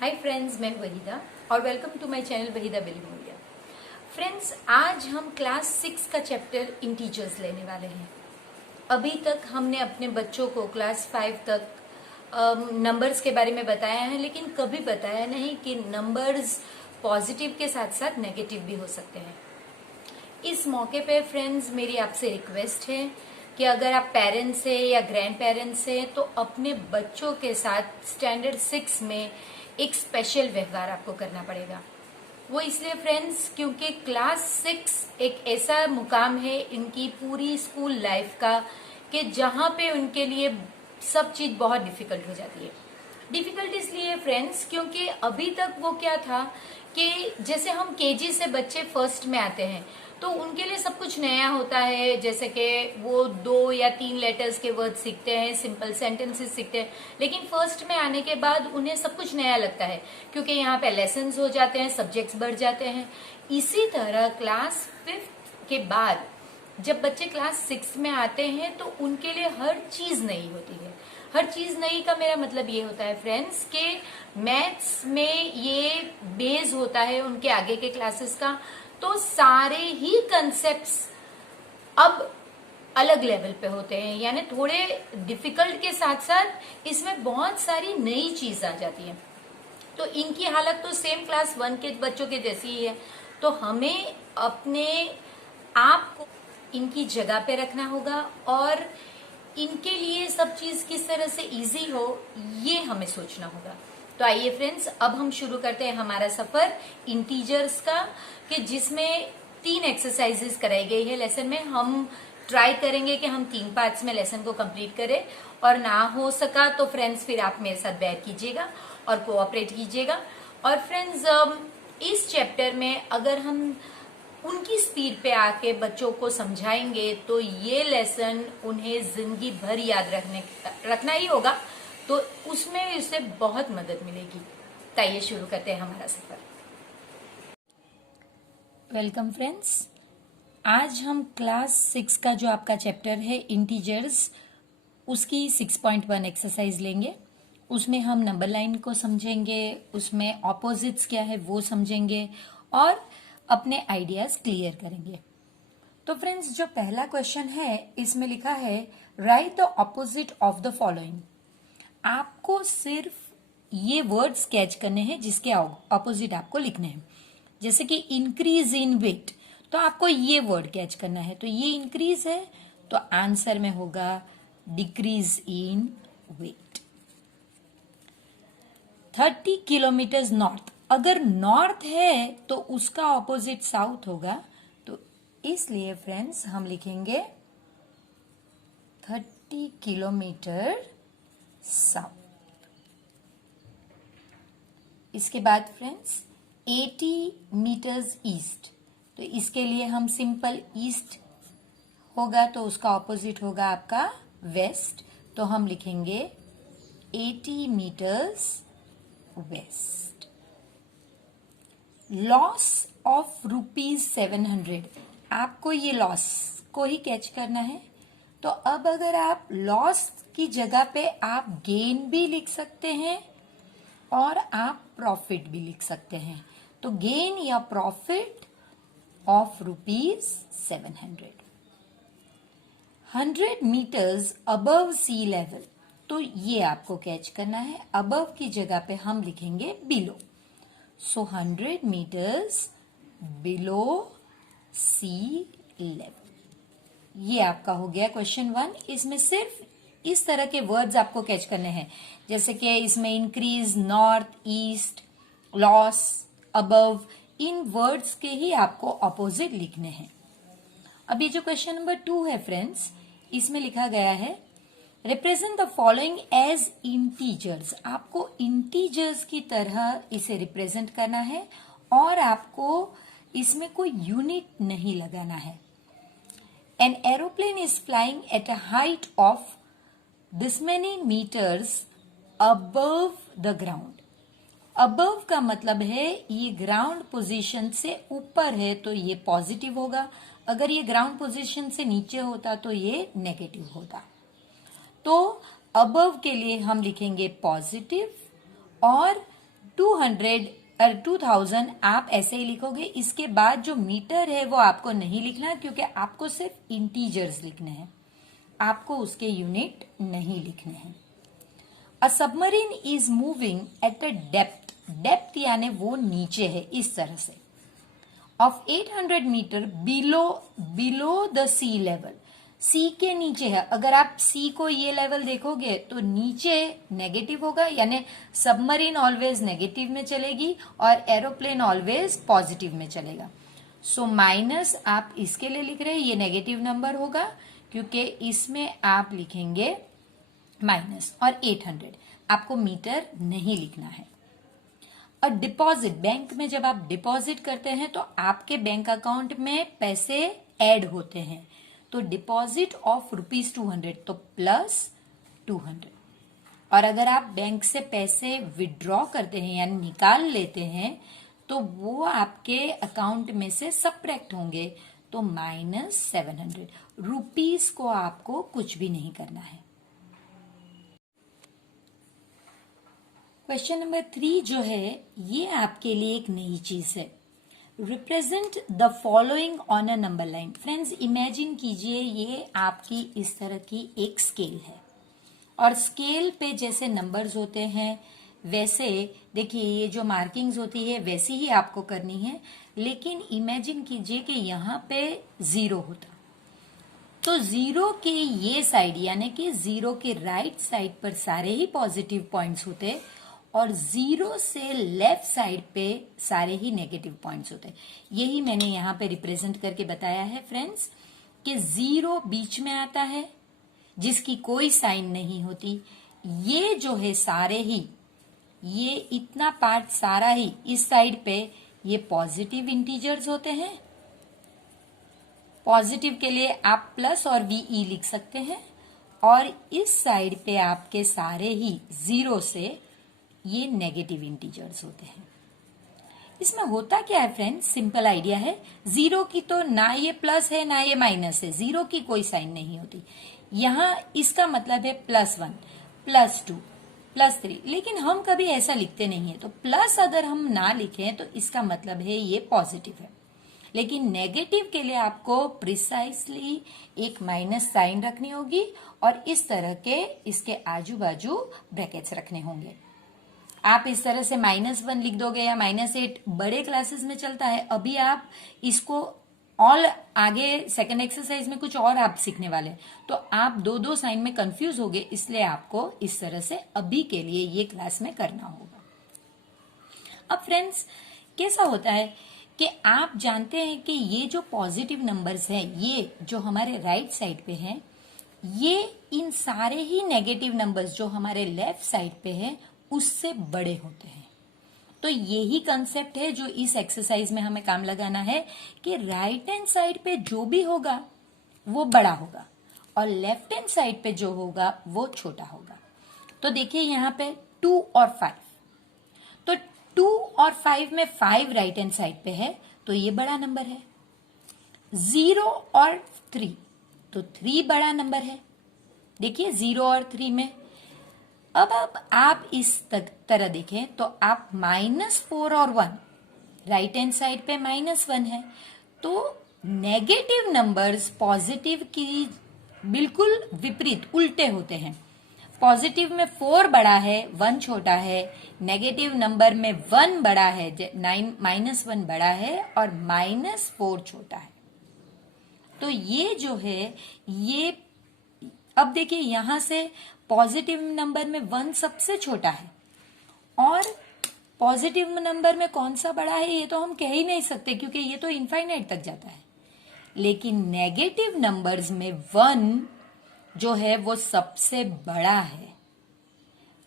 Hi friends, मैं वहीदा और welcome to my channel Waheeda Bilimoria. Friends, आज हम क्लास 6 का चैप्टर इंटीजर्स लेने वाले हैं। अभी तक हमने अपने बच्चों को क्लास 5 तक नंबर्स के बारे में बताया है, लेकिन कभी बताया नहीं कि नंबर्स पॉजिटिव के साथ साथ नेगेटिव भी हो सकते हैं। इस मौके पे फ्रेंड्स, मेरी आपसे रिक्वेस्ट है कि अगर आप पेरेंट्स हैं या ग्रैंड पेरेंट्स हैं तो अपने बच्चों के साथ स्टैंडर्ड 6 में एक स्पेशल व्यवहार आपको करना पड़ेगा। वो इसलिए फ्रेंड्स क्योंकि क्लास 6 एक ऐसा मुकाम है इनकी पूरी स्कूल लाइफ का कि जहां पे उनके लिए सब चीज बहुत डिफिकल्ट हो जाती है। डिफिकल्ट इसलिए फ्रेंड्स क्योंकि अभी तक वो क्या था कि जैसे हम केजी से बच्चे फर्स्ट में आते हैं तो उनके लिए सब कुछ नया होता है। जैसे कि वो 2 या 3 लेटर्स के वर्ड सीखते हैं, सिंपल सेंटेंसेस सीखते हैं, लेकिन फर्स्ट में आने के बाद उन्हें सब कुछ नया लगता है क्योंकि यहाँ पे लेसन्स हो जाते हैं, सब्जेक्ट्स बढ़ जाते हैं। इसी तरह क्लास 5 के बाद जब बच्चे क्लास 6 में आते हैं तो उनके लिए हर चीज नई होती है। हर चीज नई का मेरा मतलब ये होता है फ्रेंड्स कि मैथ्स में ये बेस होता है उनके आगे के क्लासेस का, तो सारे ही कंसेप्ट्स अब अलग लेवल पे होते हैं, यानी थोड़े डिफिकल्ट के साथ साथ इसमें बहुत सारी नई चीज आ जाती है। तो इनकी हालत तो सेम क्लास 1 के बच्चों के जैसी ही है। तो हमें अपने आप को इनकी जगह पे रखना होगा और इनके लिए सब चीज किस तरह से इजी हो ये हमें सोचना होगा। तो आइए फ्रेंड्स, अब हम शुरू करते हैं हमारा सफर इंटीजर्स का, कि जिसमें 3 एक्सरसाइजेस कराई गई है लेसन में। हम ट्राई करेंगे कि हम 3 पार्ट्स में लेसन को कंप्लीट करें, और ना हो सका तो फ्रेंड्स फिर आप मेरे साथ बैठ कीजिएगा और कोऑपरेट कीजिएगा। और फ्रेंड्स, इस चैप्टर में अगर हम उनकी स्पीड पे आके बच्चों को समझाएंगे तो ये लेसन उन्हें जिंदगी भर याद रखना ही होगा, तो उसमें इससे बहुत मदद मिलेगी। तो आइए शुरू करते हैं हमारा सफर। वेलकम फ्रेंड्स, आज हम क्लास 6 का जो आपका चैप्टर है इंटीजर्स, उसकी 6.1 एक्सरसाइज लेंगे। उसमें हम नंबर लाइन को समझेंगे, उसमें ऑपोजिट्स क्या है वो समझेंगे और अपने आइडियाज क्लियर करेंगे। तो फ्रेंड्स, जो पहला क्वेश्चन है इसमें लिखा है right the opposite of the following. आपको सिर्फ ये वर्ड स्केच करने हैं जिसके ऑपोजिट आपको लिखने हैं। जैसे कि इंक्रीज इन वेट, तो आपको ये वर्ड कैच करना है। तो ये इंक्रीज है तो आंसर में होगा decrease in weight. 30 kilometre north, अगर नॉर्थ है तो उसका ऑपोजिट साउथ होगा, तो इसलिए फ्रेंड्स हम लिखेंगे 30 किलोमीटर साउथ। इसके बाद फ्रेंड्स 80 मीटर्स ईस्ट, तो इसके लिए हम सिंपल ईस्ट होगा तो उसका ऑपोजिट होगा आपका वेस्ट, तो हम लिखेंगे 80 मीटर्स वेस्ट। लॉस ऑफ ₹700, आपको ये लॉस को ही कैच करना है। तो अब अगर आप लॉस की जगह पे आप गेन भी लिख सकते हैं और आप प्रॉफिट भी लिख सकते हैं। तो गेन या profit of ₹700। 100 metres above sea level, तो ये आपको कैच करना है। अबव की जगह पे हम लिखेंगे बिलो, सो 100 मीटर्स बिलो सी लेवल। ये आपका हो गया क्वेश्चन 1। इसमें सिर्फ इस तरह के वर्ड्स आपको कैच करने हैं, जैसे कि इसमें increase, north, east, loss, above, इन वर्ड्स के ही आपको ऑपोजिट लिखने हैं। अब ये जो क्वेश्चन नंबर 2 है फ्रेंड्स, इसमें लिखा गया है represent the following as integers. आपको इंटीजर्स की तरह इसे रिप्रेजेंट करना है और आपको इसमें कोई यूनिट नहीं लगाना है। An aeroplane is flying at a height of this many meters above the ground. Above का मतलब है ये ग्राउंड पोजीशन से ऊपर है तो ये पॉजिटिव होगा, अगर ये ग्राउंड पोजीशन से नीचे होता तो ये नेगेटिव होता। तो अबव के लिए हम लिखेंगे पॉजिटिव और 200 और 2000 आप ऐसे ही लिखोगे। इसके बाद जो मीटर है वो आपको नहीं लिखना, क्योंकि आपको सिर्फ इंटीजर्स लिखने हैं, आपको उसके यूनिट नहीं लिखने हैं। A submarine is moving at a depth, depth यानी वो नीचे है इस तरह से, of 800 metre below the sea level, sea के नीचे है। अगर आप सी को ये लेवल देखोगे तो नीचे नेगेटिव होगा, यानी सबमरीन ऑलवेज नेगेटिव में चलेगी और एरोप्लेन ऑलवेज पॉजिटिव में चलेगा। सो माइनस आप इसके लिए लिख रहे हैं, ये नेगेटिव नंबर होगा क्योंकि इसमें आप लिखेंगे माइनस, और 800 आपको मीटर नहीं लिखना है। और डिपॉजिट, बैंक में जब आप डिपॉजिट करते हैं तो आपके बैंक अकाउंट में पैसे ऐड होते हैं, तो डिपॉजिट ऑफ ₹200 तो +200। और अगर आप बैंक से पैसे विड्रॉ करते हैं यानी निकाल लेते हैं तो वो आपके अकाउंट में से सब्ट्रैक्ट होंगे, तो -700। रुपीस को आपको कुछ भी नहीं करना है। क्वेश्चन नंबर 3 जो है ये आपके लिए एक नई चीज है। Represent the following on a number line. Friends imagine कीजिए ये आपकी इस तरह की एक स्केल है, और स्केल पे जैसे नंबर्स होते हैं वैसे देखिए ये जो मार्किंग्स होती है वैसी ही आपको करनी है, लेकिन इमेजिन कीजिए कि यहाँ पे 0 होता, तो 0 के ये साइड यानी कि 0 के राइट साइड पर सारे ही पॉजिटिव पॉइंट्स होते और 0 से लेफ्ट साइड पे सारे ही नेगेटिव पॉइंट्स होते। यही मैंने यहाँ पे रिप्रेजेंट करके बताया है फ्रेंड्स कि 0 बीच में आता है जिसकी कोई साइन नहीं होती। ये जो है सारे ही, ये इतना पार्ट सारा ही इस साइड पे ये पॉजिटिव इंटीजर्स होते हैं। पॉजिटिव के लिए आप प्लस और VE लिख सकते हैं, और इस साइड पे आपके सारे ही 0 से ये नेगेटिव इंटीजर्स होते हैं। इसमें होता क्या है फ्रेंड्स, सिंपल आइडिया है। 0 की तो ना ये प्लस है ना ये माइनस है, 0 की कोई साइन नहीं होती। यहां इसका मतलब है +1, +2, +3, लेकिन हम कभी ऐसा लिखते नहीं है, तो प्लस अगर हम ना लिखें तो इसका मतलब है ये पॉजिटिव है। लेकिन नेगेटिव के लिए आपको प्रिसाइसली एक माइनस साइन रखनी होगी और इस तरह के इसके आजू बाजू ब्रैकेट्स रखने होंगे। आप इस तरह से -1 लिख दोगे या -8 बड़े क्लासेस में चलता है। अभी आप इसको ऑल आगे सेकेंड एक्सरसाइज में कुछ और आप सीखने वाले, तो आप 2-2 साइन में कंफ्यूज होगे, इसलिए आपको इस तरह से अभी के लिए ये क्लास में करना होगा। अब फ्रेंड्स कैसा होता है कि आप जानते हैं कि ये जो पॉजिटिव नंबर्स हैं, ये जो हमारे राइट साइड पे हैं, ये इन सारे ही नेगेटिव नंबर्स जो हमारे लेफ्ट साइड पे हैं उससे बड़े होते हैं। तो यही कंसेप्ट है जो इस एक्सरसाइज में हमें काम लगाना है कि राइट हैंड साइड पे जो भी होगा वो बड़ा होगा और लेफ्ट हैंड साइड पे जो होगा वो छोटा होगा। तो देखिए यहाँ पे 2 और 5, तो 2 और 5 में 5 राइट हैंड साइड पे है तो ये बड़ा नंबर है। 0 और 3, तो 3 बड़ा नंबर है। देखिए 0 और 3 में अब आप इस तरह देखें तो आप -4 और 1, राइट हैंड साइड पे -1 है, तो नेगेटिव नंबर्स पॉजिटिव की बिल्कुल विपरीत उल्टे होते हैं। पॉजिटिव में 4 बड़ा है 1 छोटा है, नेगेटिव नंबर में 1 बड़ा है -1 बड़ा है और -4 छोटा है। तो ये जो है ये अब देखिए यहां से पॉजिटिव नंबर में 1 सबसे छोटा है और पॉजिटिव नंबर में कौन सा बड़ा है ये तो हम कह ही नहीं सकते क्योंकि ये तो इनफाइनाइट तक जाता है। लेकिन नेगेटिव नंबर्स में 1 जो है वो सबसे बड़ा है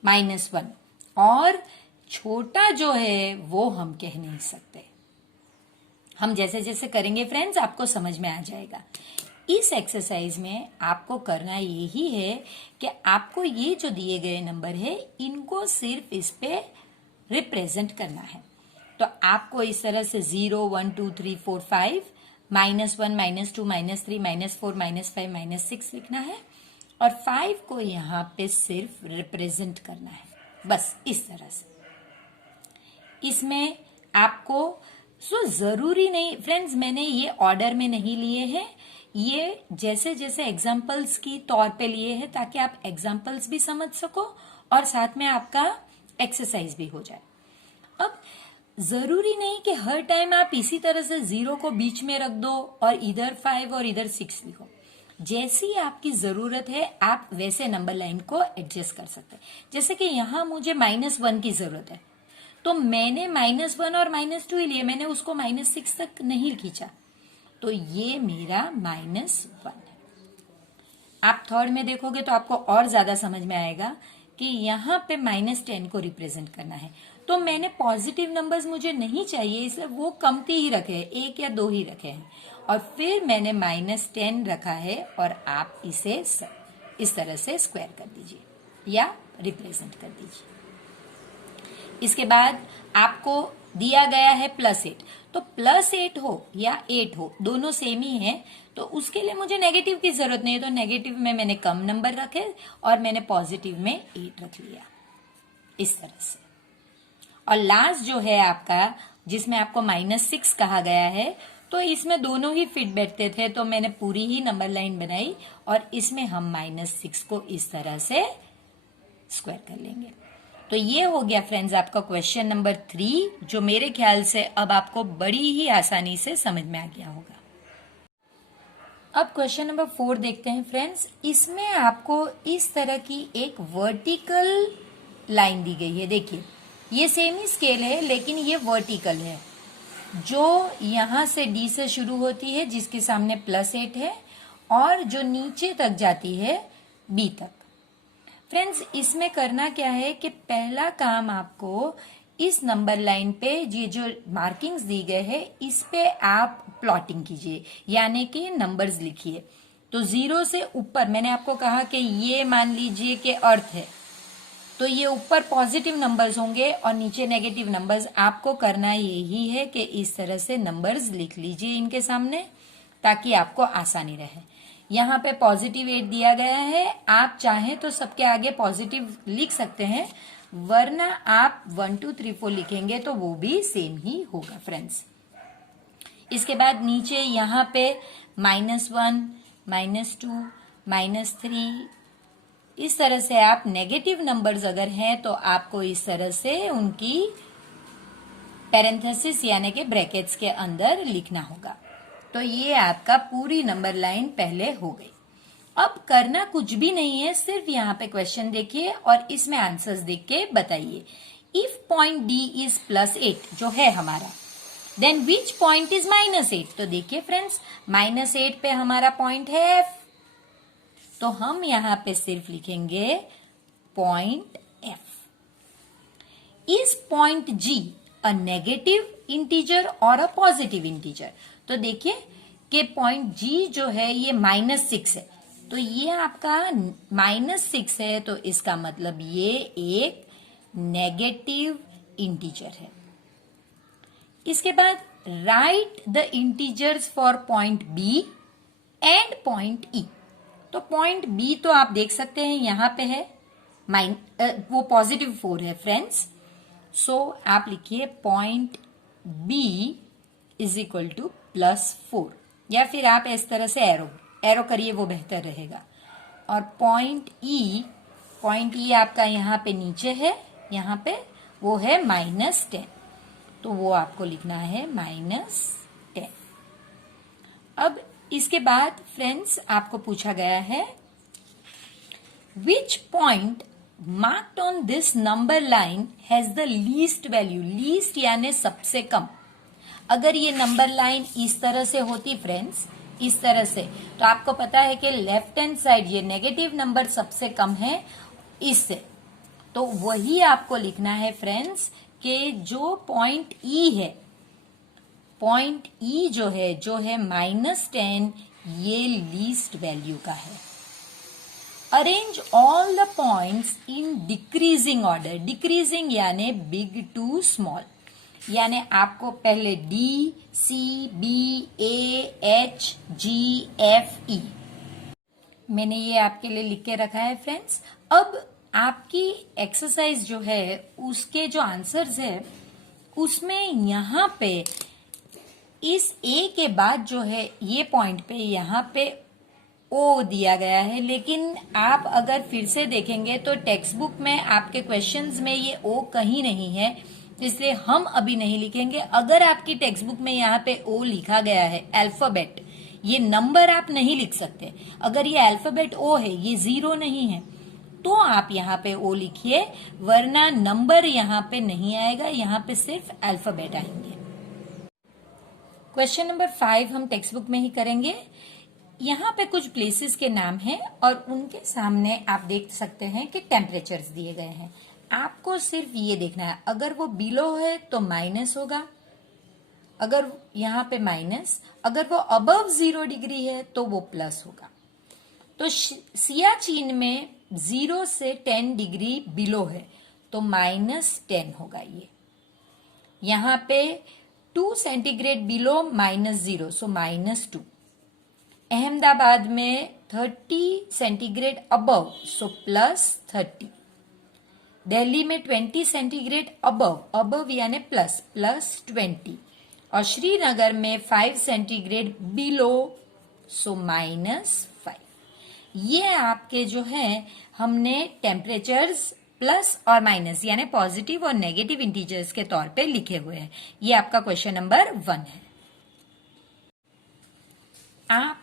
-1, और छोटा जो है वो हम कह नहीं सकते। हम जैसे जैसे करेंगे फ्रेंड्स आपको समझ में आ जाएगा। इस एक्सरसाइज में आपको करना यही है कि आपको ये जो दिए गए नंबर है इनको सिर्फ इस पे रिप्रेजेंट करना है। तो आपको इस तरह से 0, 1, 2, 3, 4, 5, -1, -2, -3, -4, -5, -6 लिखना है और 5 को यहाँ पे सिर्फ रिप्रेजेंट करना है, बस इस तरह से। इसमें आपको जरूरी नहीं फ्रेंड्स, मैंने ये ऑर्डर में नहीं लिए हैं, ये जैसे जैसे एग्जाम्पल्स की तौर पे लिए हैं ताकि आप एग्जाम्पल्स भी समझ सको और साथ में आपका एक्सरसाइज भी हो जाए। अब जरूरी नहीं कि हर टाइम आप इसी तरह से 0 को बीच में रख दो और इधर 5 और इधर 6 लिखो। जैसी आपकी जरूरत है आप वैसे नंबर लाइन को एडजस्ट कर सकते हैं। जैसे कि यहां मुझे -1 की जरूरत है, तो मैंने -1 और -2 ही लिए, मैंने उसको -6 तक नहीं खींचा, तो ये मेरा -1 है। आप थर्ड में देखोगे तो आपको और ज्यादा समझ में आएगा कि यहाँ पे -10 को रिप्रेजेंट करना है। तो मैंने पॉजिटिव नंबर्स मुझे नहीं चाहिए, इसलिए वो कमती ही रखे हैं, 1 या 2 ही रखे हैं, और फिर मैंने -10 रखा है और आप इसे इस तरह से स्क्वायर कर दीजिए या रिप्रेजेंट कर दीजिए। इसके बाद आपको दिया गया है +8, तो +8 हो या 8 हो दोनों सेम ही है, तो उसके लिए मुझे नेगेटिव की जरूरत नहीं है, तो नेगेटिव में मैंने कम नंबर रखे और मैंने पॉजिटिव में 8 रख लिया इस तरह से। और लास्ट जो है आपका, जिसमें आपको -6 कहा गया है, तो इसमें दोनों ही फिट बैठते थे, तो मैंने पूरी ही नंबर लाइन बनाई और इसमें हम -6 को इस तरह से स्क्वायर कर लेंगे। तो ये हो गया फ्रेंड्स आपका क्वेश्चन नंबर 3, जो मेरे ख्याल से अब आपको बड़ी ही आसानी से समझ में आ गया होगा। अब क्वेश्चन नंबर 4 देखते हैं फ्रेंड्स। इसमें आपको इस तरह की एक वर्टिकल लाइन दी गई है। देखिए ये सेम ही स्केल है लेकिन ये वर्टिकल है, जो यहां से D से शुरू होती है जिसके सामने +8 है और जो नीचे तक जाती है B तक। फ्रेंड्स इसमें करना क्या है कि पहला काम आपको इस नंबर लाइन पे ये जो मार्किंग्स दी गए हैं इस पे आप प्लॉटिंग कीजिए, यानी कि नंबर्स लिखिए। तो 0 से ऊपर मैंने आपको कहा कि ये मान लीजिए कि अर्थ है, तो ये ऊपर पॉजिटिव नंबर्स होंगे और नीचे नेगेटिव नंबर्स। आपको करना यही है कि इस तरह से नंबर्स लिख लीजिए इनके सामने ताकि आपको आसानी रहे। यहाँ पे +8 दिया गया है, आप चाहें तो सबके आगे पॉजिटिव लिख सकते हैं, वरना आप 1 2 3 4 लिखेंगे तो वो भी सेम ही होगा फ्रेंड्स। इसके बाद नीचे यहाँ पे -1, -2, -3, इस तरह से आप नेगेटिव नंबर्स अगर हैं तो आपको इस तरह से उनकी पैरेंथेसिस यानी कि ब्रैकेट्स के अंदर लिखना होगा। तो ये आपका पूरी नंबर लाइन पहले हो गई। अब करना कुछ भी नहीं है, सिर्फ यहाँ पे क्वेश्चन देखिए और इसमें आंसर्स देख के बताइए। इफ पॉइंट D इज +8 जो है हमारा, देन विच पॉइंट इज -8। तो देखिए फ्रेंड्स -8 पे हमारा पॉइंट है F, तो हम यहाँ पे सिर्फ लिखेंगे point F। Is point G a negative integer और अ पॉजिटिव इंटीजर। तो देखिए कि पॉइंट G जो है ये -6 है, तो ये आपका -6 है, तो इसका मतलब ये एक नेगेटिव इंटीजर है। इसके बाद right the integers for point B and point E। तो पॉइंट B तो आप देख सकते हैं यहां पे है, वो +4 है फ्रेंड्स। सो आप लिखिए point B is equal to +4, या फिर आप इस तरह से एरो करिए, वो बेहतर रहेगा। और पॉइंट E आपका यहाँ पे नीचे है, यहाँ पे वो है -10, तो वो आपको लिखना है -10। अब इसके बाद फ्रेंड्स आपको पूछा गया है which point marked on this number line has the least value. Least यानी सबसे कम। अगर ये नंबर लाइन इस तरह से होती फ्रेंड्स, इस तरह से, तो आपको पता है कि लेफ्ट हैंड साइड ये नेगेटिव नंबर सबसे कम है इससे, तो वही आपको लिखना है फ्रेंड्स कि जो पॉइंट E है, पॉइंट E जो है -10, ये लीस्ट वैल्यू का है। Arrange all the points in decreasing order. Decreasing यानी बिग टू स्मॉल, यानी आपको पहले D, C, B, A, H, G, F, E मैंने ये आपके लिए लिख के रखा है फ्रेंड्स। अब आपकी एक्सरसाइज जो है उसके जो आंसर्स है उसमें यहाँ पे इस ए के बाद जो है ये पॉइंट पे यहाँ पे ओ दिया गया है, लेकिन आप अगर फिर से देखेंगे तो टेक्स्ट बुक में आपके क्वेश्चंस में ये ओ कहीं नहीं है, इसलिए हम अभी नहीं लिखेंगे। अगर आपकी टेक्स्ट बुक में यहाँ पे ओ लिखा गया है अल्फाबेट, ये नंबर आप नहीं लिख सकते। अगर ये अल्फाबेट ओ है, ये 0 नहीं है, तो आप यहाँ पे ओ लिखिए, वरना नंबर यहाँ पे नहीं आएगा, यहाँ पे सिर्फ अल्फाबेट आएंगे। क्वेश्चन नंबर 5 हम टेक्स्ट बुक में ही करेंगे। यहाँ पे कुछ प्लेसेस के नाम हैं और उनके सामने आप देख सकते हैं कि टेम्परेचर्स दिए गए हैं। आपको सिर्फ ये देखना है, अगर वो बिलो है तो माइनस होगा, अगर यहाँ पे माइनस, अगर वो अबव 0 डिग्री है तो वो प्लस होगा। तो सियाचिन में 0 से 10 डिग्री बिलो है तो -10 होगा ये। यहाँ पे 2 सेंटीग्रेड बिलो -0 सो -2। अहमदाबाद में 30 सेंटीग्रेड अबव सो +30। दिल्ली में 20 सेंटीग्रेड अबव यानी +20। और श्रीनगर में 5 सेंटीग्रेड बिलो सो -5। ये आपके जो है हमने टेम्परेचर्स प्लस और माइनस यानी पॉजिटिव और नेगेटिव इंटीजर्स के तौर पे लिखे हुए हैं। ये आपका क्वेश्चन नंबर 1 है। आप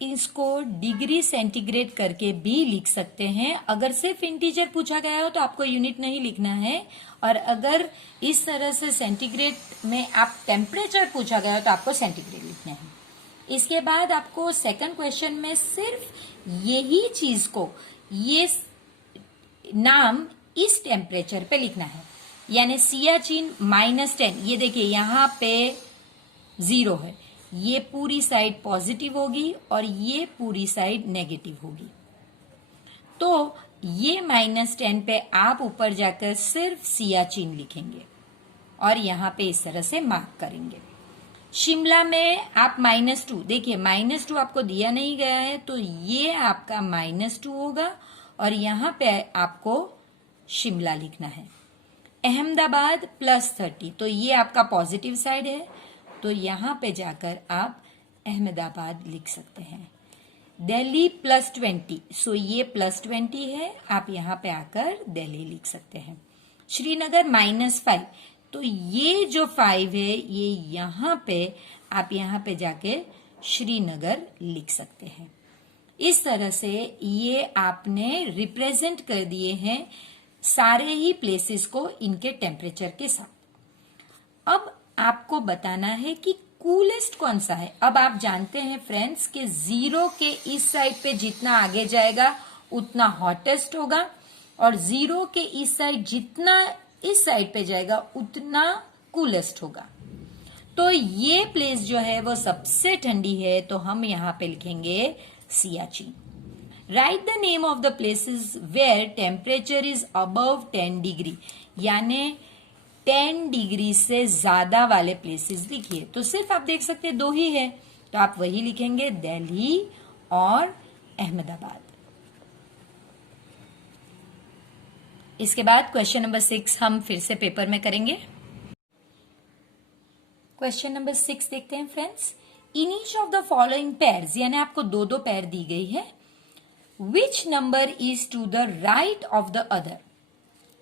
इसको डिग्री सेंटीग्रेड करके भी लिख सकते हैं। अगर सिर्फ इंटीजर पूछा गया हो तो आपको यूनिट नहीं लिखना है, और अगर इस तरह से सेंटीग्रेड में आप टेम्परेचर पूछा गया हो तो आपको सेंटीग्रेड लिखना है। इसके बाद आपको सेकंड क्वेश्चन में सिर्फ यही चीज को, ये नाम इस टेम्परेचर पे लिखना है, यानी सियाचिन -10। ये देखिए यहाँ पे 0 है, ये पूरी साइड पॉजिटिव होगी और ये पूरी साइड नेगेटिव होगी। तो ये -10 पे आप ऊपर जाकर सिर्फ सियाचिन लिखेंगे और यहाँ पे इस तरह से मार्क करेंगे। शिमला में आप -2, देखिए -2 आपको दिया नहीं गया है तो ये आपका -2 होगा और यहाँ पे आपको शिमला लिखना है। अहमदाबाद +30, तो ये आपका पॉजिटिव साइड है, तो यहाँ पे जाकर आप अहमदाबाद लिख सकते हैं। दिल्ली +20, सो ये +20 है, आप यहाँ पे आकर दिल्ली लिख सकते हैं। श्रीनगर -5, तो ये जो 5 है ये यहाँ पे आप यहाँ पे जाके श्रीनगर लिख सकते हैं। इस तरह से ये आपने रिप्रेजेंट कर दिए हैं सारे ही प्लेसेस को इनके टेम्परेचर के साथ। अब आपको बताना है कि कूलेस्ट कौन सा है। अब आप जानते हैं फ्रेंड्स कि 0 के इस साइड पे जितना आगे जाएगा उतना हॉटेस्ट होगा, और 0 के इस साइड जितना इस साइड पे जाएगा उतना कूलेस्ट होगा। तो ये प्लेस जो है वो सबसे ठंडी है, तो हम यहाँ पे लिखेंगे Siachen. Write the name of the places where temperature is above 10 degree, यानी 10 डिग्री से ज्यादा वाले प्लेसेस लिखिए। तो सिर्फ आप देख सकते हैं 2 ही है, तो आप वही लिखेंगे, दिल्ली और अहमदाबाद। इसके बाद क्वेश्चन नंबर 6 हम फिर से पेपर में करेंगे। क्वेश्चन नंबर 6 देखते हैं friends. In each of the following pairs, यानी आपको 2-2 पेयर दी गई है, which number is to the right of the other.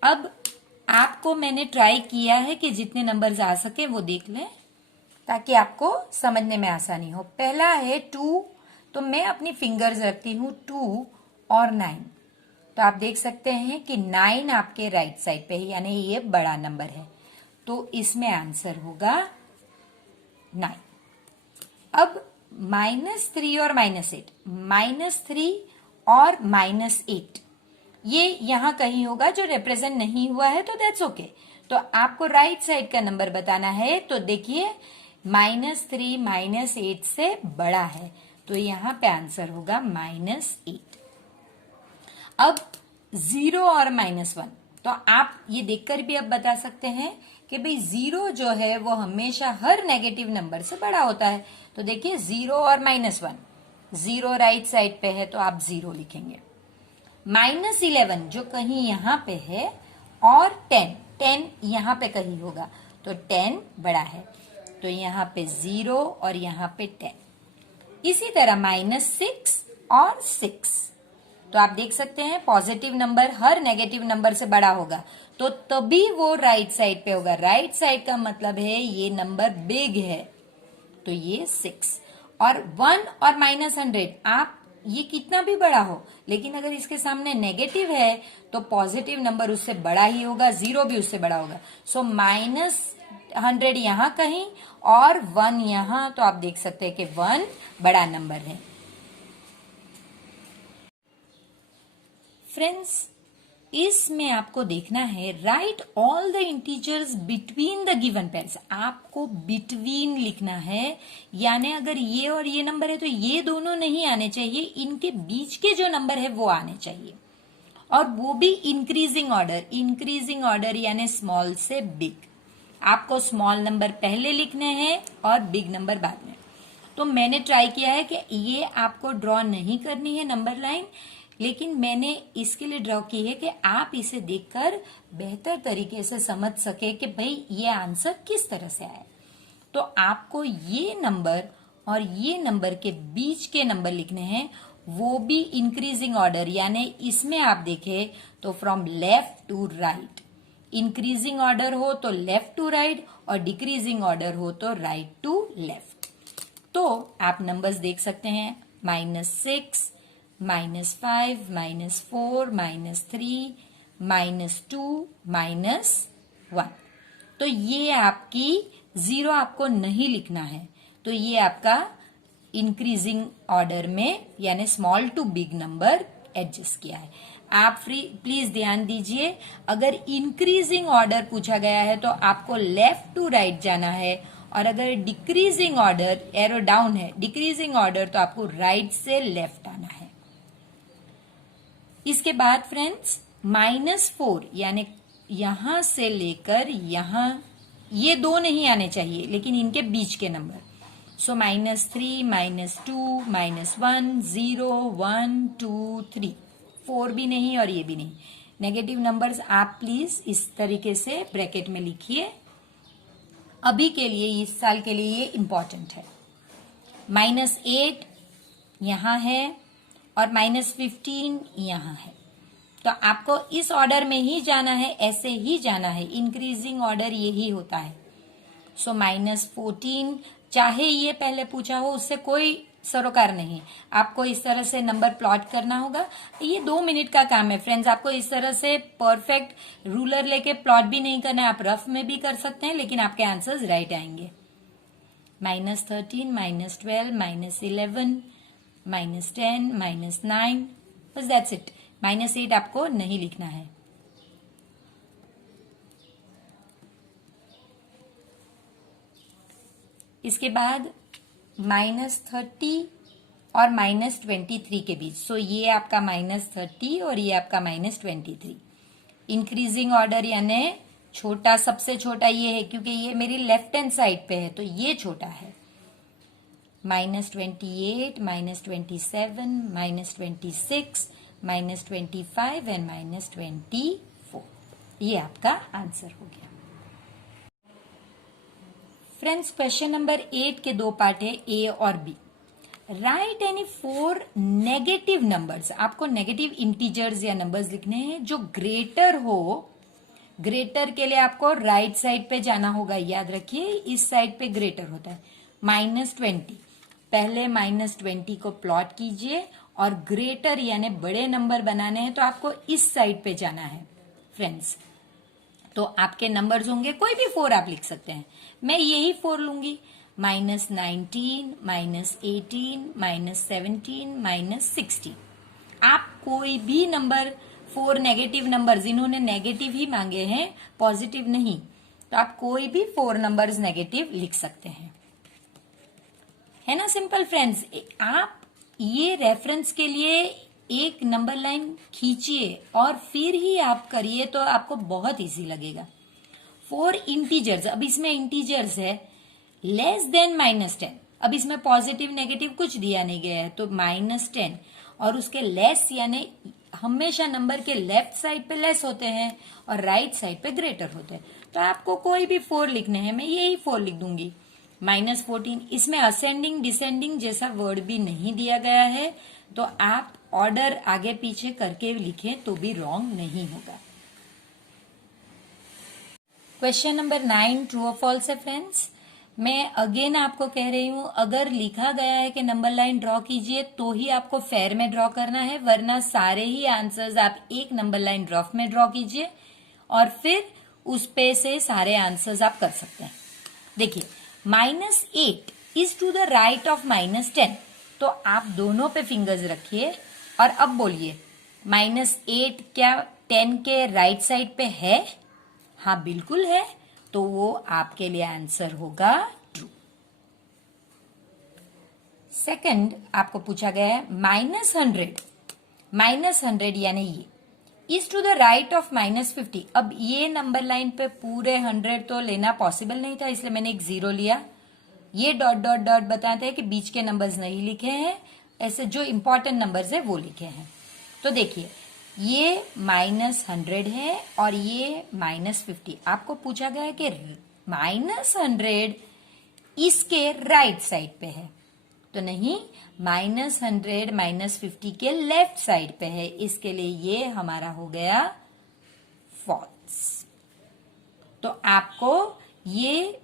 अब आपको मैंने ट्राई किया है कि जितने नंबर्स आ सके वो देख लें ताकि आपको समझने में आसानी हो। पहला है 2, तो मैं अपनी फिंगर्स रखती हूं 2 और 9, तो आप देख सकते हैं कि 9 आपके राइट साइड पे है, यानी ये बड़ा नंबर है, तो इसमें आंसर होगा 9। अब -3 और -8, -3 और -8 ये यहां कहीं होगा जो रिप्रेजेंट नहीं हुआ है, तो दैट्स ओके। तो आपको राइट साइड का नंबर बताना है, तो देखिए -3 -8 से बड़ा है, तो यहां पे आंसर होगा -8। अब 0 और -1, तो आप ये देखकर भी अब बता सकते हैं कि भाई 0 जो है वो हमेशा हर नेगेटिव नंबर से बड़ा होता है। तो देखिए 0 और -1, 0 राइट साइड पे है तो आप 0 लिखेंगे। -11 जो कहीं यहाँ पे है, और 10 यहाँ पे कहीं होगा, तो 10 बड़ा है, तो यहाँ पे 0 और यहाँ पे 10। इसी तरह -6 और 6, तो आप देख सकते हैं पॉजिटिव नंबर हर नेगेटिव नंबर से बड़ा होगा, तो तभी वो राइट साइड पे होगा। राइट साइड का मतलब है ये नंबर बिग है, तो ये 6। और 1 और -100, आप ये कितना भी बड़ा हो, लेकिन अगर इसके सामने नेगेटिव है तो पॉजिटिव नंबर उससे बड़ा ही होगा, 0 भी उससे बड़ा होगा। सो -100 यहां कहीं और 1 यहां, तो आप देख सकते हैं कि 1 बड़ा नंबर है। फ्रेंड्स, इसमें आपको देखना है right all the integers between the given pairs. आपको बिटवीन लिखना है, यानी अगर ये और ये नंबर है तो ये दोनों नहीं आने चाहिए, इनके बीच के जो नंबर है वो आने चाहिए, और वो भी इंक्रीजिंग ऑर्डर। इंक्रीजिंग ऑर्डर यानी स्मॉल से बिग। आपको स्मॉल नंबर पहले लिखने हैं और बिग नंबर बाद में। तो मैंने ट्राई किया है कि ये आपको ड्रॉ नहीं करनी है नंबर लाइन, लेकिन मैंने इसके लिए ड्रॉ की है कि आप इसे देखकर बेहतर तरीके से समझ सके कि भाई ये आंसर किस तरह से आया। तो आपको ये नंबर और ये नंबर के बीच के नंबर लिखने हैं, वो भी इंक्रीजिंग ऑर्डर, यानी इसमें आप देखें तो from left to right. Increasing order हो तो लेफ्ट टू राइट, और डिक्रीजिंग ऑर्डर हो तो राइट टू लेफ्ट। तो आप नंबर्स देख सकते हैं, -6, -5, -4, -3, -2, -1। तो ये आपकी 0 आपको नहीं लिखना है, तो ये आपका इंक्रीजिंग ऑर्डर में यानी small to big number adjust किया है। आप प्लीज ध्यान दीजिए, अगर इंक्रीजिंग ऑर्डर पूछा गया है तो आपको लेफ्ट टू राइट जाना है, और अगर डिक्रीजिंग ऑर्डर, एरो डाउन है, डिक्रीजिंग ऑर्डर, तो आपको राइट से लेफ्ट आना है। इसके बाद फ्रेंड्स -4 यानी यहां से लेकर यहां, ये दो नहीं आने चाहिए लेकिन इनके बीच के नंबर। सो -3, -2, -1, 0, 1, 2, 3, 4 भी नहीं और ये भी नहीं। नेगेटिव नंबर्स आप प्लीज इस तरीके से ब्रैकेट में लिखिए, अभी के लिए, इस साल के लिए ये इंपॉर्टेंट है। -8 यहां है और -15 यहां है, तो आपको इस ऑर्डर में ही जाना है, ऐसे ही जाना है। इंक्रीजिंग ऑर्डर यही होता है। सो -14, चाहे ये पहले पूछा हो उससे कोई सरोकार नहीं, आपको इस तरह से नंबर प्लॉट करना होगा। ये 2 मिनट का काम है फ्रेंड्स, आपको इस तरह से परफेक्ट रूलर लेके प्लॉट भी नहीं करना है, आप रफ में भी कर सकते हैं, लेकिन आपके आंसर्स राइट आएंगे। -13, -12, -11, -10, -9, बस दैट्स इट। -8 आपको नहीं लिखना है। इसके बाद -30 और -23 के बीच, सो ये आपका -30 और ये आपका -23। इंक्रीजिंग ऑर्डर यानी छोटा, सबसे छोटा ये है क्योंकि ये मेरी लेफ्ट हैंड साइड पे है, तो ये छोटा है। -28, -27, -26, -25 एंड -24, ये आपका आंसर हो गया। फ्रेंड्स, क्वेश्चन नंबर 8 के 2 पार्ट है, ए और B. Write any 4 negative numbers. आपको नेगेटिव इंटीजर्स या नंबर्स लिखने हैं जो ग्रेटर हो। ग्रेटर के लिए आपको राइट साइड पे जाना होगा, याद रखिए इस साइड पे ग्रेटर होता है। -20, पहले -20 को प्लॉट कीजिए, और ग्रेटर यानी बड़े नंबर बनाने हैं तो आपको इस साइड पे जाना है फ्रेंड्स। तो आपके नंबर्स होंगे, कोई भी 4 आप लिख सकते हैं, मैं यही 4 लूंगी। -19, -18, -17, -16। आप कोई भी नंबर 4 नेगेटिव नंबर्स, इन्होंने नेगेटिव ही मांगे हैं, पॉजिटिव नहीं, तो आप कोई भी 4 नंबर्स नेगेटिव लिख सकते हैं, है ना सिंपल फ्रेंड्स। आप ये रेफरेंस के लिए एक नंबर लाइन खींचिए और फिर ही आप करिए, तो आपको बहुत इजी लगेगा। 4 इंटीजर्स, अब इसमें इंटीजर्स है, लेस देन -10। अब इसमें पॉजिटिव नेगेटिव कुछ दिया नहीं गया है, तो -10, और उसके लेस यानी हमेशा नंबर के लेफ्ट साइड पे लेस होते हैं और राइट साइड पे ग्रेटर होते हैं, तो तो आपको कोई भी 4 लिखने हैं, मैं यही 4 लिख दूंगी। -14, इसमें असेंडिंग डिसेंडिंग जैसा वर्ड भी नहीं दिया गया है, तो आप ऑर्डर आगे पीछे करके लिखें तो भी रॉन्ग नहीं होगा। क्वेश्चन नंबर 9 ट्रू और फॉल्स है फ्रेंड्स। मैं अगेन आपको कह रही हूं, अगर लिखा गया है कि नंबर लाइन ड्रॉ कीजिए तो ही आपको फेयर में ड्रॉ करना है, वरना सारे ही आंसर्स आप एक नंबर लाइन रफ में ड्रॉ कीजिए और फिर उस पे से सारे आंसर्स आप कर सकते हैं। देखिए, -8 is to the right of -10, तो आप दोनों पे फिंगर्स रखिए और अब बोलिए -8 क्या 10 के राइट साइड पे है? हाँ बिल्कुल है, तो वो आपके लिए आंसर होगा ट्रू। सेकंड आपको पूछा गया है -100 यानी ये is to the right of -50। अब ये नंबर लाइन पे पूरे 100 तो लेना पॉसिबल नहीं था, इसलिए मैंने एक 0 लिया। ये डॉट डॉट डॉट बताते हैं कि बीच के नंबर्स नहीं लिखे हैं, ऐसे जो इंपॉर्टेंट नंबर्स है वो लिखे हैं। तो देखिए, ये -100 है और ये -50। आपको पूछा गया है कि -100 इसके राइट साइड पे है, तो नहीं, -100 -50 के लेफ्ट साइड पे है, इसके लिए ये हमारा हो गया फॉल्स। तो आपको ये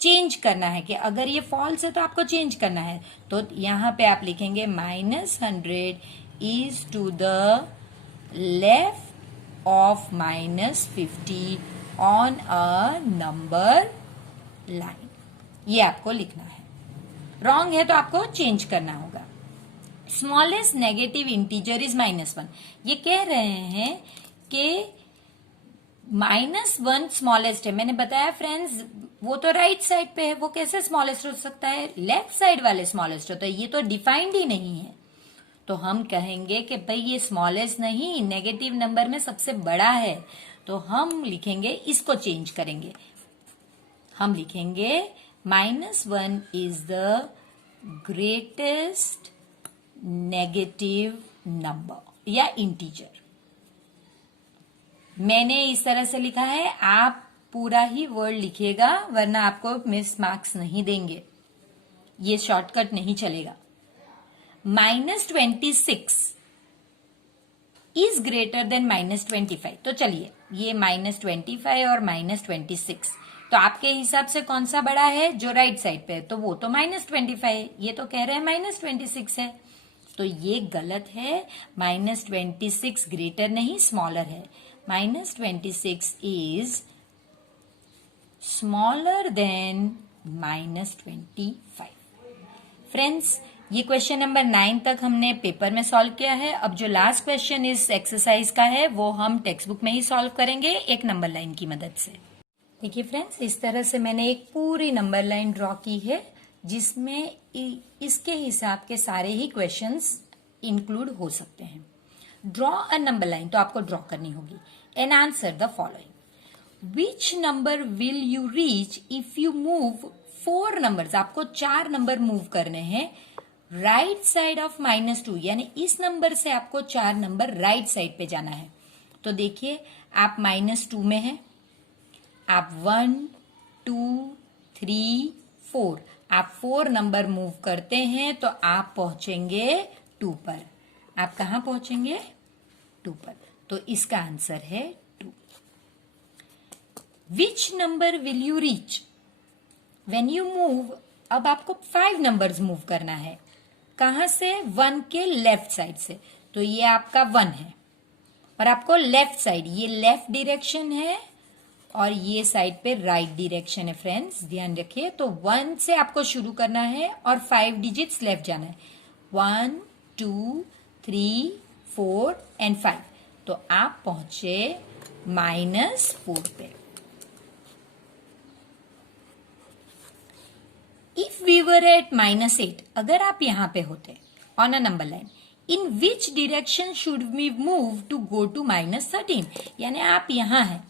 चेंज करना है कि अगर ये फॉल्स है तो आपको चेंज करना है। तो यहां पे आप लिखेंगे -100 is to the left of -50 on a number line, ये आपको लिखना है। रॉन्ग है तो आपको चेंज करना होगा। Smallest negative integer is -1। ये कह रहे हैं कि -1 स्मॉलेस्ट है। मैंने बताया फ्रेंड्स, वो तो राइट साइड पे है, वो कैसे स्मॉलेस्ट हो सकता है? लेफ्ट साइड वाले स्मॉलेस्ट होता है, ये तो डिफाइंड ही नहीं है। तो हम कहेंगे कि भाई ये स्मॉलेस्ट नहीं, नेगेटिव नंबर में सबसे बड़ा है, तो हम लिखेंगे, इसको चेंज करेंगे। हम लिखेंगे -1 is the greatest negative number या इंटीजर। मैंने इस तरह से लिखा है, आप पूरा ही वर्ड लिखिएगा, वरना आपको मिस मार्क्स नहीं देंगे, ये शॉर्टकट नहीं चलेगा। -26 इज ग्रेटर देन -25। तो चलिए, ये -25 और -26, तो आपके हिसाब से कौन सा बड़ा है? जो राइट साइड पे है, तो वो तो -25 है, ये तो कह रहे हैं -26 है, तो ये गलत है। -26 ग्रेटर नहीं, स्मॉलर है। -26 इज स्मॉलर देन -25। फ्रेंड्स, ये क्वेश्चन नंबर 9 तक हमने पेपर में सॉल्व किया है। अब जो लास्ट क्वेश्चन इस एक्सरसाइज का है वो हम टेक्स्ट बुक में ही सॉल्व करेंगे एक नंबर लाइन की मदद से। देखिए फ्रेंड्स, इस तरह से मैंने एक पूरी नंबर लाइन ड्रॉ की है, जिसमें इसके हिसाब के सारे ही क्वेश्चंस इंक्लूड हो सकते हैं। ड्रॉ अ नंबर लाइन, तो आपको ड्रॉ करनी होगी and answer the following. Which number will you reach if you move 4 numbers? आपको 4 नंबर मूव करने हैं राइट साइड ऑफ -2, यानी इस नंबर से आपको 4 नंबर राइट साइड पे जाना है। तो देखिए, आप -2 में हैं, आप 1 2 3 4, आप 4 नंबर मूव करते हैं तो आप पहुंचेंगे 2 पर। आप कहां पहुंचेंगे? 2 पर। तो इसका आंसर है 2। Which number will you reach when you move? अब आपको 5 नंबर्स मूव करना है, कहां से? 1 के लेफ्ट साइड से, तो ये आपका 1 है और आपको लेफ्ट साइड, ये लेफ्ट डायरेक्शन है और ये साइड पे राइट डायरेक्शन है। फ्रेंड्स ध्यान रखिए, तो 1 से आपको शुरू करना है और 5 डिजिट्स लेफ्ट जाना है, 1 2 3 4 एंड 5। तो आप पहुंचे -4 पे। इफ वी वर एट -8, अगर आप यहां पे होते on a number line, in which direction should we move to go to -13? यानी आप यहां हैं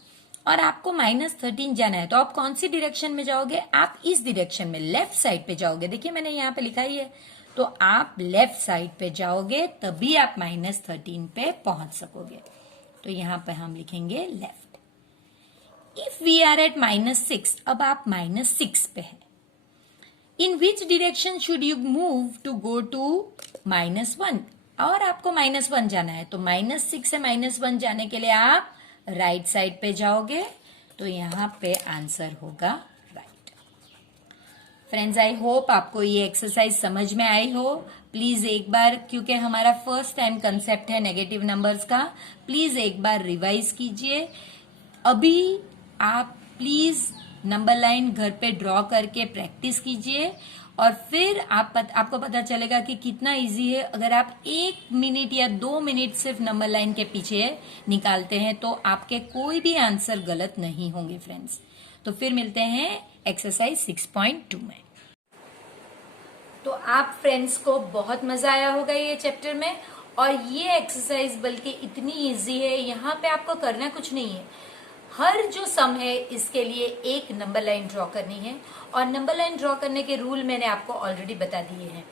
और आपको -13 जाना है, तो आप कौन सी डिरेक्शन में जाओगे? आप इस डिरेक्शन में लेफ्ट साइड पे जाओगे। देखिए मैंने यहां पे लिखा ही है, तो आप लेफ्ट साइड पे जाओगे तभी आप -13 पे पहुंच सकोगे। तो यहां पे हम लिखेंगे left. If we are at -6, अब आप -6 पे है, in which direction should you move to go to -1, और आपको -1 जाना है, तो -6 से -1 जाने के लिए आप राइट साइड पे जाओगे, तो यहां पे आंसर होगा राइट। फ्रेंड्स, आई होप आपको ये एक्सरसाइज समझ में आई हो। प्लीज एक बार, क्योंकि हमारा फर्स्ट टाइम कंसेप्ट है नेगेटिव नंबर्स का, प्लीज एक बार रिवाइज कीजिए। अभी आप प्लीज नंबर लाइन घर पे ड्रॉ करके प्रैक्टिस कीजिए, और फिर आपको पता चलेगा कि कितना इजी है। अगर आप 1 मिनट या 2 मिनट सिर्फ नंबर लाइन के पीछे निकालते हैं तो आपके कोई भी आंसर गलत नहीं होंगे फ्रेंड्स। तो फिर मिलते हैं एक्सरसाइज 6.2 में। तो आप फ्रेंड्स को बहुत मजा आया होगा ये चैप्टर में, और ये एक्सरसाइज बल्कि इतनी इजी है, यहाँ पे आपको करना कुछ नहीं है। हर जो सम है इसके लिए एक नंबर लाइन ड्रॉ करनी है, और नंबर लाइन ड्रॉ करने के रूल मैंने आपको ऑलरेडी बता दिए हैं।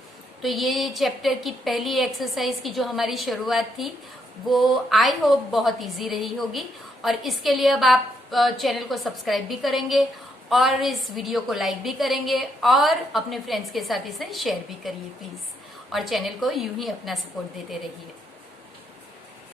तो ये चैप्टर की पहली एक्सरसाइज की जो हमारी शुरुआत थी वो आई होप बहुत इजी रही होगी, और इसके लिए अब आप चैनल को सब्सक्राइब भी करेंगे और इस वीडियो को लाइक भी करेंगे, और अपने फ्रेंड्स के साथ इसे शेयर भी करिए प्लीज, और चैनल को यूं ही अपना सपोर्ट देते रहिए।